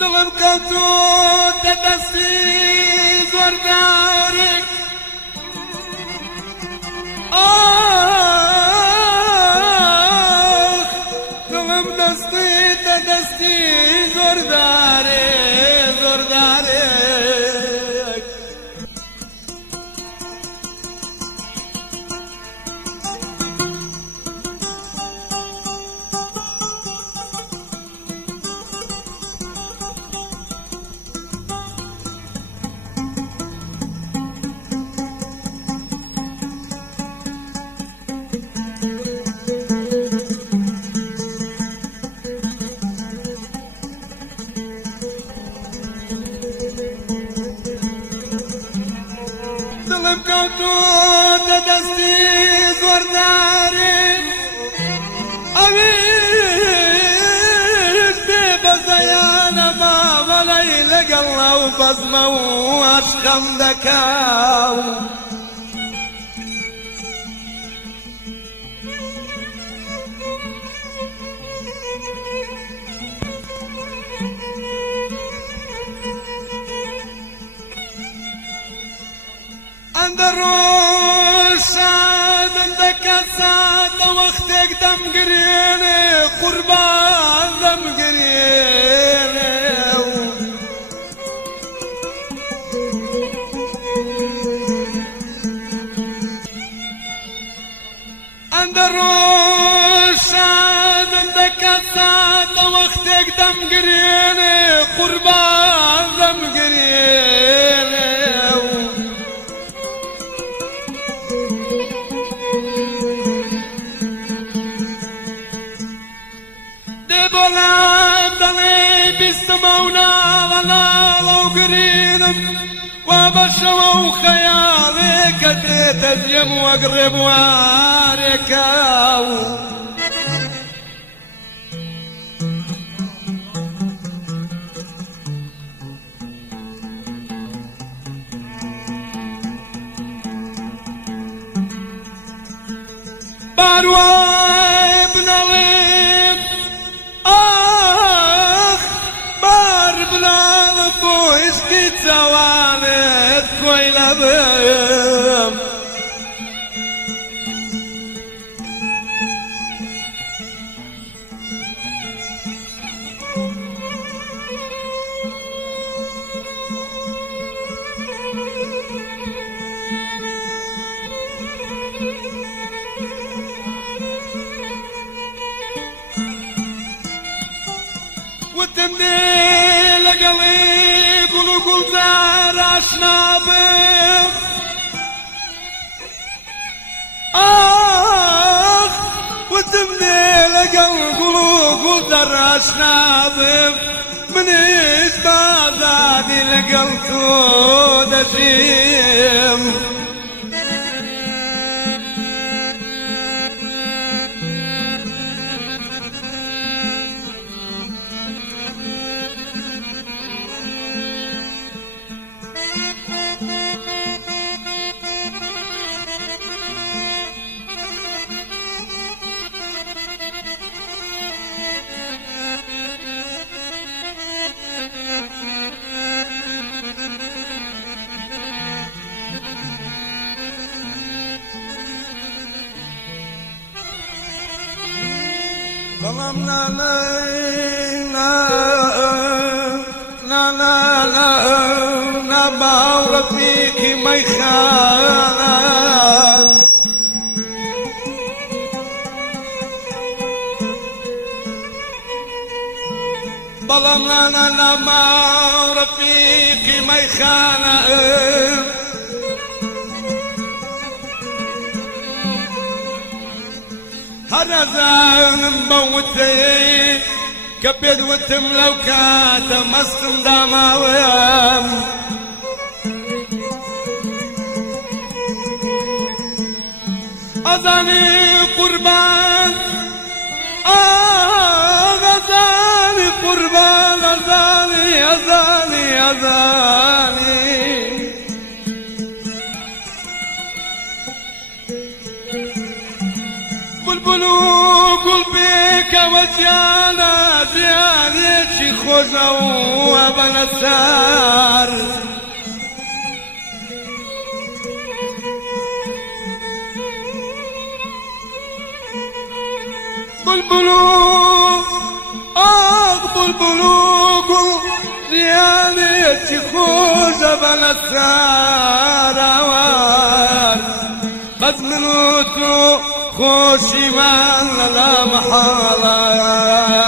دڵم کەوتو دەدەستی زۆردارێک دڵم دەدەستی زۆردارێک زۆردارێک دڵم کەوتو دەدەستی زۆردارێک ئەوێ بێ بەزەیانە مامەڵەی لەگەڵ ئەو بەزمە و عەشقەم دەکاو ئەندەڕۆشادم دەکەساتە وەختێک دەمگرێنێ قوربان دەمگرێنێ ئەندەڕۆشادم دەکەساتە وەختێک دەمگرێنێ قوربان دەمگرێنێ بۆلام دەڵێ بیستمە و ناڵە ناڵە و گرینم وا بەشەوە و خەیاڵێکە دێتە جێم وەک ڕێبوارێکە باروای بنەڵێم بناڵە بۆ عشقی چاوانت کۆی لەبم وتم دێ لەگەڵی گوڵ و گوڵزار ئاشنا بم وتم دێ لەگەڵ گوڵ و گوڵزار ئاشنا بم منیش بازادی لەگەڵ تۆ دەژیم بەڵام نا باوڕە پیکی مەیخانە بەڵام نا باوڕە پیکی مەیخانە هەرەزانم بەوتەیە کە پێت وتم لەو کاتە مەستم داماوەم ئەزانی قوربان ئەزانی قوربان ئەزانی بلبل و گل بێکەوە زیانە زیانێکی خۆ خوجة وبنسار بلبلوك بلبلوك زيادة خوجة بنسار قد منوتو خوشي ما لا محالة